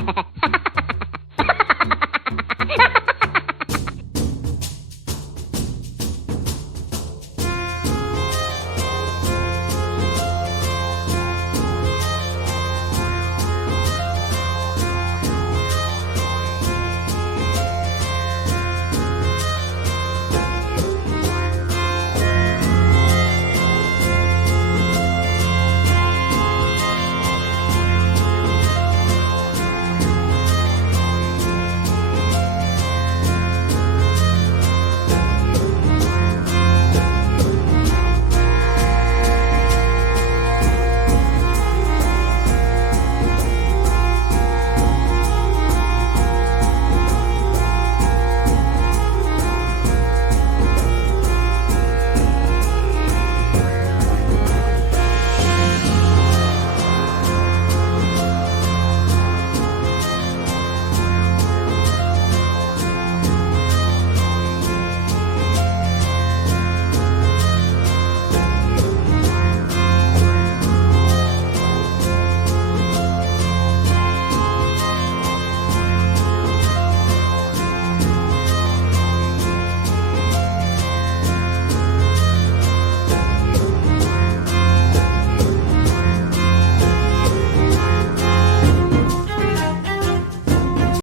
Ha ha ha.